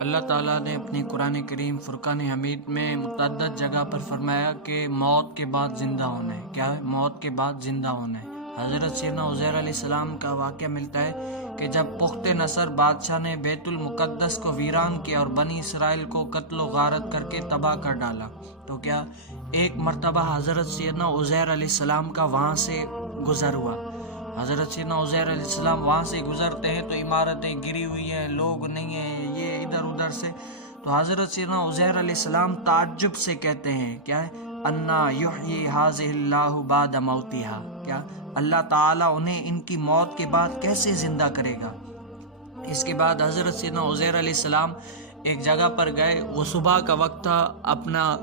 اللہ تعالیٰ نے اپنی قرآن کریم فرقان حمید میں متعدد جگہ پر فرمایا کہ موت کے بعد زندہ ہونا ہے۔ کیا ہے؟ موت کے بعد زندہ ہونا ہے۔ حضرت سیدنا عزیر علیہ السلام کا واقعہ ملتا ہے کہ جب پختِ نصر بادشاہ نے بیت المقدس کو ویران کیا اور بنی اسرائیل کو قتل و غارت کر کے تباہ کر ڈالا، تو کیا ایک مرتبہ حضرت سیدنا عزیر علیہ السلام کا وہاں سے گزر ہوا۔ حضرت سیدنا عزیر علیہ السلام وہاں سے گزرتے ہیں تو عمارتیں گری ہوئی ہیں، لوگ نہیں ہیں، یہ ادھر ادھر سے۔ تو حضرت سیدنا عزیر علیہ السلام تعجب سے کہتے ہیں، کیا ہے؟ انا یحیی ھذہ اللہ بعد موتھا، کیا اللہ تعالیٰ انہیں ان کی موت کے بعد کیسے زندہ کرے گا؟ اس کے بعد حضرت سیدنا عزیر علیہ السلام ایک جگہ پر گئے، وہ صبح کا وقت تھا، اپنا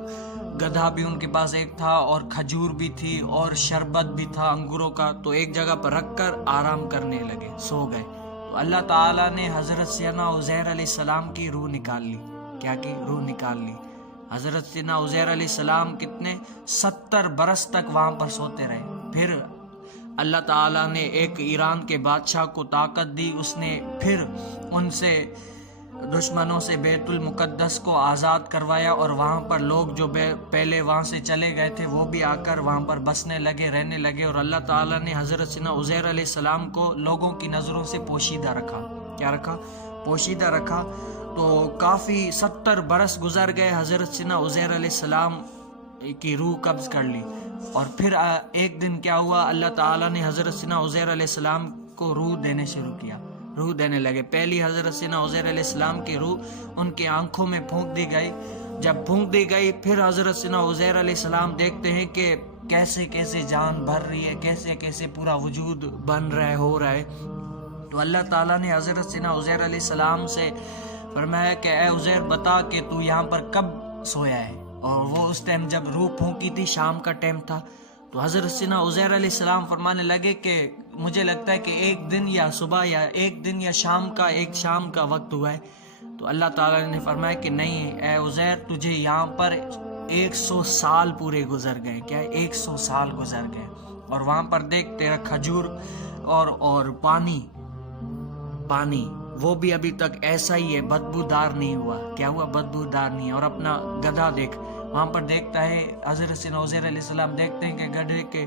گدھا بھی ان کے پاس ایک تھا اور کھجور بھی تھی اور شربت بھی تھا انگوروں کا، تو ایک جگہ پر رکھ کر آرام کرنے لگے، سو گئے۔ تو اللہ تعالیٰ نے حضرت سیدنا عزیر علیہ السلام کی روح نکال لی۔ کیا کی روح نکال لی؟ حضرت سیدنا عزیر علیہ السلام کتنے 70 برس تک وہاں پر سوتے رہے۔ پھر اللہ تعالیٰ نے ایک ایران کے بادشاہ کو طاقت دی، اس نے پھر ان سے دشمنوں سے بیت المقدس کو آزاد کروایا، اور وہاں پر لوگ جو پہلے وہاں سے چلے گئے تھے وہ بھی آ کر وہاں پر بسنے لگے، رہنے لگے، اور اللہ تعالیٰ نے حضرت سیدنا عزیر علیہ السلام کو لوگوں کی نظروں سے پوشیدہ رکھا۔ کیا رکھا؟ پوشیدہ رکھا۔ تو کافی 70 برس گزر گئے، حضرت سیدنا عزیر علیہ السلام کی روح قبض کر لی، اور پھر ایک دن کیا ہوا، اللہ تعالیٰ نے حضرت سیدنا عزیر علیہ السلام کو روح دینے شروع کیا، روح دینے لگے۔ پہلی حضرت سیدنا عزیر علیہ السلام کی روح ان کی آنکھوں میں پھونک دی گئی۔ جب پھونک دی گئی، پھر حضرت سیدنا عزیر علیہ السلام دیکھتے ہیں کہ کیسے کیسے جان بھر رہی ہے، کیسے کیسے پورا وجود بن رہا ہے، ہو رہا ہے۔ تو اللہ تعالیٰ نے حضرت سیدنا عزیر علیہ السلام سے فرمایا کہ اے عزیر، بتا کہ تو یہاں پر کب سویا ہے؟ اور وہ اس ٹائم جب روح پھونکی تھی شام کا ٹائم تھا۔ تو حضرت سیدنا عزیر علیہ السلام فرمانے لگے کہ مجھے لگتا ہے کہ ایک دن یا صبح یا ایک دن یا ایک شام کا وقت ہوا ہے۔ تو اللہ تعالیٰ نے فرمایا کہ نہیں اے عزیر، تجھے یہاں پر 100 سال پورے گزر گئے۔ کیا ہے؟ 100 سال گزر گئے، اور وہاں پر دیکھ تیرا کھجور اور پانی وہ بھی ابھی تک ایسا ہی ہے، بدبودار نہیں ہوا۔ کیا ہوا؟ بدبودار نہیں ہے۔ اور اپنا گدھا دیکھ، وہاں پر دیکھتا ہے حضرت سیدنا عزیر علیہ السلام دیکھتے ہیں کہ گدھے کے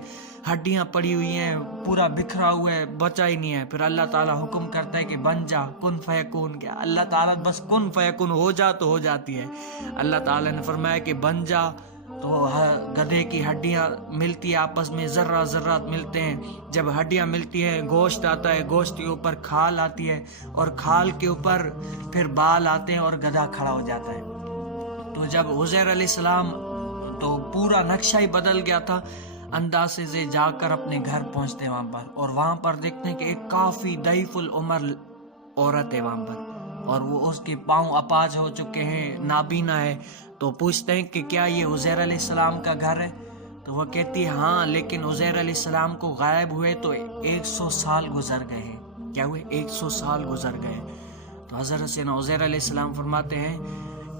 ہڈیاں پڑی ہوئی ہیں، پورا بکھرا ہوا ہے، بچا ہی نہیں ہے۔ پھر اللہ تعالیٰ حکم کرتا ہے کہ بن جا، کن فیکون۔ کیا اللہ تعالیٰ بس کن فیکون ہو جا تو ہو جاتی ہے۔ اللہ تعالیٰ نے فرمایا کہ بن جا، تو گدھے کی ہڈیاں ملتی ہیں آپس میں، ذرات ملتے ہیں۔ جب ہڈیاں ملتی ہیں، گوشت آتا ہے، گوشت کے اوپر کھال آتی ہے، اور کھال کے اوپر پھر بال آتے ہیں، اور گدھا کھڑا ہو جاتا ہے۔ تو جب عزیر علیہ السلام، تو پورا نقشہ ہی بدل گیا تھا۔ اندازے سے جا کر اپنے گھر پہنچتے ہیں وہاں پر، اور وہاں پر دیکھتے ہیں کہ ایک کافی ضعیف العمر عورت ہے وہاں پر، اور وہ اس کے پاؤں اپاہج ہو چکے ہیں، نابینا ہے۔ تو پوچھتے ہیں کہ کیا یہ عزیر علیہ السلام کا گھر ہے؟ تو وہ کہتی ہے ہاں، لیکن عزیر علیہ السلام کو غائب ہوئے تو 100 سال گزر گئے ہیں۔ کیا ہوئے؟ 100 سال گزر گئے۔ تو حضرت سیدنا عزیر علیہ السلام فرماتے ہیں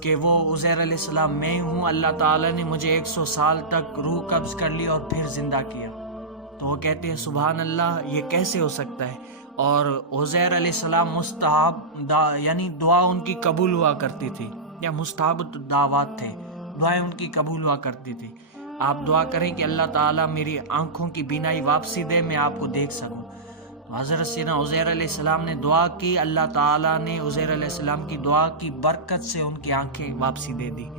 کہ وہ عزیر علیہ السلام میں ہوں، اللہ تعالیٰ نے مجھے 100 سال تک روح قبض کر لی اور پھر زندہ کیا۔ تو وہ کہتے ہیں سبحان اللہ، یہ کیسے ہو سکتا ہے؟ اور عزیر علیہ السلام مستحب یعنی دعا ان کی قبول ہوا کرتی تھی، یا مستحب دعوات تھے، دعائیں ان کی قبول ہوا کرتی تھی۔ آپ دعا کریں کہ اللہ تعالیٰ میری آنکھوں کی بینائی واپسی دے، میں آپ کو دیکھ سکوں۔ حضرت سیدنا عزیر علیہ السلام نے دعا کی، اللہ تعالیٰ نے عزیر علیہ السلام کی دعا کی برکت سے ان کی آنکھیں واپسی دے دی۔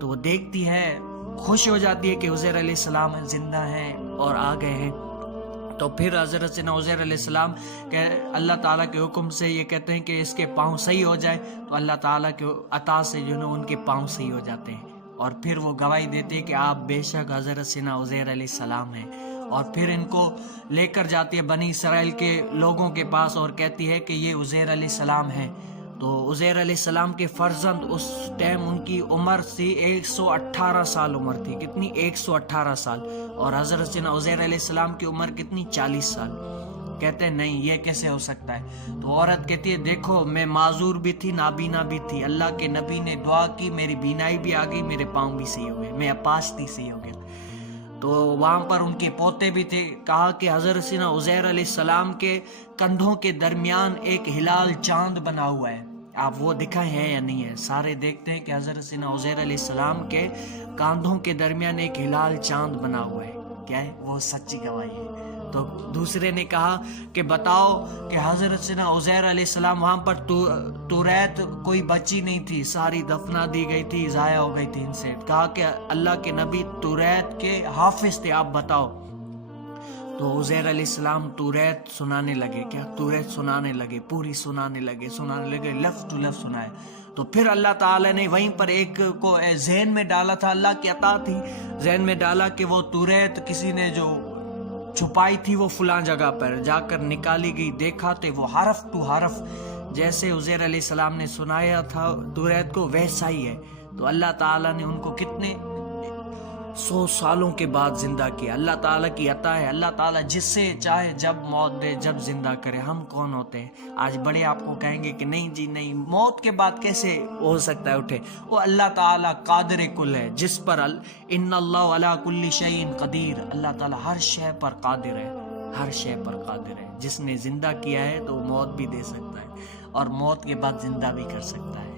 تو وہ دیکھتی ہے، خوش ہو جاتی ہے کہ عزیر علیہ السلام زندہ ہیں اور آ گئے ہیں۔ تو پھر حضرت سیدنا عزیر علیہ السلام کہ اللہ تعالیٰ کے حکم سے یہ کہتے ہیں کہ اس کے پاؤں صحیح ہو جائے، تو اللہ تعالیٰ کے عطا سے جو ہے ان کے پاؤں صحیح ہو جاتے ہیں، اور پھر وہ گواہی دیتے ہیں کہ آپ بے شک حضرت سیدنا عزیر علیہ السلام ہیں۔ اور پھر ان کو لے کر جاتی ہے بنی اسرائیل کے لوگوں کے پاس، اور کہتی ہے کہ یہ عزیر علیہ السلام ہیں۔ تو عزیر علیہ السلام کے فرزند اس ٹائم ان کی عمر تھی 118 سال عمر تھی۔ کتنی؟ 118 سال۔ اور حضرت سیدنا عزیر علیہ السلام کی عمر کتنی؟ 40 سال۔ کہتے ہیں نہیں، یہ کیسے ہو سکتا ہے؟ تو عورت کہتی ہے دیکھو، میں معذور بھی تھی، نابینا بھی تھی، اللہ کے نبی نے دعا کی، میری بینائی بھی آ گئی، میرے پاؤں بھی صحیح ہو گئے، میں اپاشتی صحیح ہو گیا۔ تو وہاں پر ان کے پوتے بھی تھے۔ کہا کہ حضرت سیدنا عزیر علیہ السلام کے کندھوں کے درمیان ایک ہلال چاند بنا ہوا ہے، آپ وہ دکھائے ہیں یا نہیں ہے؟ سارے دیکھتے ہیں کہ حضرت سیدنا عزیر علیہ السلام کے کاندھوں کے درمیان ایک ہلال چاند بنا ہوا ہے. کیا ہے وہ؟ سچی گواہی ہے. تو دوسرے نے کہا کہ بتاؤ کہ حضرت سیدنا عزیر علیہ السلام وہاں پر توریت کوئی بچی نہیں تھی، ساری دفنا دی گئی تھی، ضائع ہو گئی تھی ان سے. کہا کہ اللہ کے نبی توریت کے حافظ تھے، آپ بتاؤ. تو عزیر علیہ السلام توریت سنانے لگے. کیا؟ توریت سنانے لگے، پوری سنانے لگے، لفظ ٹو لفظ سنائے. تو پھر اللہ تعالیٰ نے وہیں پر ایک کو ذہن میں ڈالا تھا، اللہ کی عطا تھی، ذہن میں ڈالا کہ وہ توریت کسی نے جو چھپائی تھی وہ فلاں جگہ پر جا کر نکالی گئی. دیکھا تو وہ حرف ٹو حرف جیسے عزیر علیہ السلام نے سنایا تھا توریت کو ویسا ہی ہے. تو اللہ تعالیٰ نے ان کو کتنے 100 سالوں کے بعد زندہ کیا. اللہ تعالیٰ کی عطا ہے. اللہ تعالیٰ جس سے چاہے جب موت دے، جب زندہ کرے. ہم کون ہوتے ہیں؟ آج بڑے آپ کو کہیں گے کہ نہیں جی نہیں، موت کے بعد کیسے ہو سکتا ہے اٹھے؟ وہ اللہ تعالیٰ قادر کل ہے، جس پر ان اللہ علی کل شیء قدیر. اللہ تعالیٰ ہر شے پر قادر ہے، ہر شے پر قادر ہے. جس نے زندہ کیا ہے تو موت بھی دے سکتا ہے اور موت کے بعد زندہ بھی کر سکتا ہے.